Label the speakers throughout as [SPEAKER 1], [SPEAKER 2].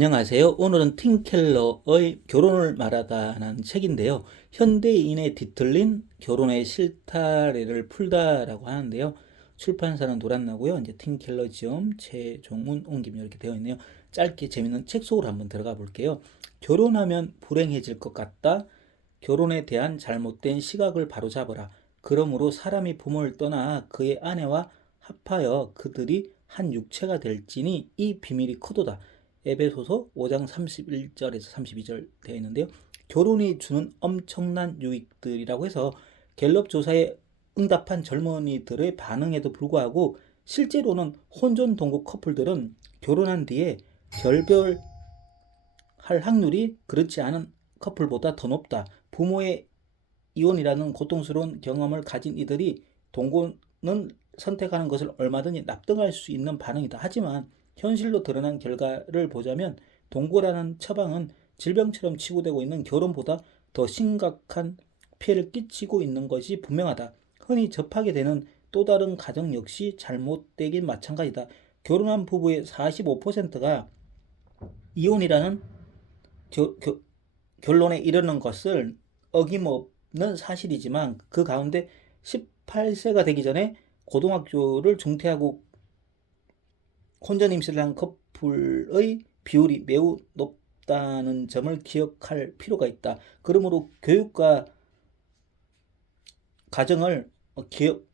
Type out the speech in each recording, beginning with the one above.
[SPEAKER 1] 안녕하세요. 오늘은 팀켈러의 결혼을 말하다라는 책인데요. 현대인의 뒤틀린 결혼의 실타래를 풀다라고 하는데요. 출판사는 노란나고요. 이제 팀켈러 지음 최종문 옮김 이렇게 되어 있네요. 짧게 재밌는 책 속으로 한번 들어가 볼게요. 결혼하면 불행해질 것 같다. 결혼에 대한 잘못된 시각을 바로잡으라. 그러므로 사람이 부모를 떠나 그의 아내와 합하여 그들이 한 육체가 될지니 이 비밀이 크도다. 에베소서 5장 31절에서 32절 되어 있는데요. 결혼이 주는 엄청난 유익들이라고 해서 갤럽 조사에 응답한 젊은이들의 반응에도 불구하고 실제로는 혼전 동거 커플들은 결혼한 뒤에 결별할 확률이 그렇지 않은 커플보다 더 높다. 부모의 이혼이라는 고통스러운 경험을 가진 이들이 동거는 선택하는 것을 얼마든지 납득할 수 있는 반응이다. 하지만 현실로 드러난 결과를 보자면 동거라는 처방은 질병처럼 치고되고 있는 결혼보다 더 심각한 피해를 끼치고 있는 것이 분명하다. 흔히 접하게 되는 또 다른 가정 역시 잘못되긴 마찬가지다. 결혼한 부부의 45%가 이혼이라는 겨- 겨- 결론에 이르는 것을 어김없는 사실이지만 그 가운데 18세가 되기 전에 고등학교를 중퇴하고 혼전 임신을 한 커플의 비율이 매우 높다는 점을 기억할 필요가 있다. 그러므로 교육과 가정을 어, 기억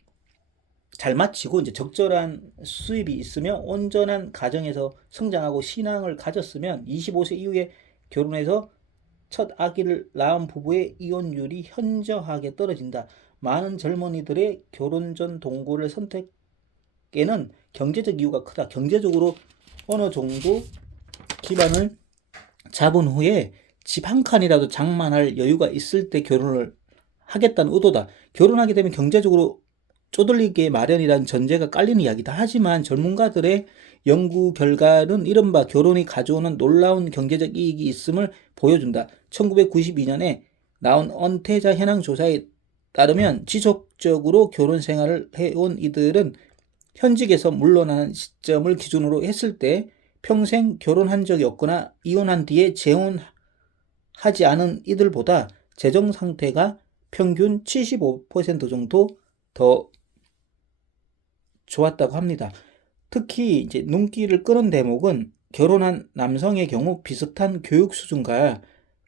[SPEAKER 1] 잘 마치고 이제 적절한 수입이 있으며 온전한 가정에서 성장하고 신앙을 가졌으면 25세 이후에 결혼해서 첫 아기를 낳은 부부의 이혼율이 현저하게 떨어진다. 많은 젊은이들의 결혼 전 동거를 선택 에는 경제적 이유가 크다. 경제적으로 어느 정도 기반을 잡은 후에 집 한 칸이라도 장만할 여유가 있을 때 결혼을 하겠다는 의도다. 결혼하게 되면 경제적으로 쪼들리게 마련이라는 전제가 깔리는 이야기다. 하지만 전문가들의 연구 결과는 이른바 결혼이 가져오는 놀라운 경제적 이익이 있음을 보여준다. 1992년에 나온 언태자 현황 조사에 따르면 지속적으로 결혼 생활을 해온 이들은 현직에서 물러나는 시점을 기준으로 했을 때 평생 결혼한 적이 없거나 이혼한 뒤에 재혼하지 않은 이들보다 재정 상태가 평균 75% 정도 더 좋았다고 합니다. 특히 이제 눈길을 끄는 대목은 결혼한 남성의 경우 비슷한 교육 수준과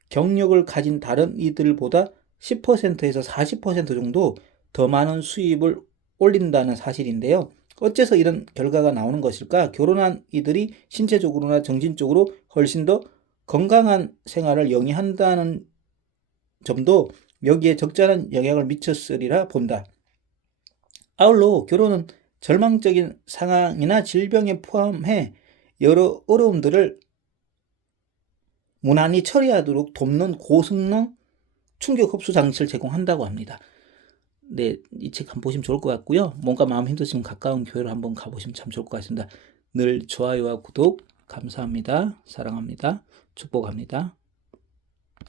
[SPEAKER 1] 경력을 가진 다른 이들보다 10%에서 40% 정도 더 많은 수입을 올린다는 사실인데요. 어째서 이런 결과가 나오는 것일까? 결혼한 이들이 신체적으로나 정신적으로 훨씬 더 건강한 생활을 영위한다는 점도 여기에 적절한 영향을 미쳤으리라 본다. 아울러 결혼은 절망적인 상황이나 질병에 포함해 여러 어려움들을 무난히 처리하도록 돕는 고성능 충격 흡수 장치를 제공한다고 합니다. 네, 이 책 한번 보시면 좋을 것 같고요. 뭔가 마음 힘드시면 가까운 교회를 한번 가보시면 참 좋을 것 같습니다. 늘 좋아요와 구독 감사합니다. 사랑합니다. 축복합니다.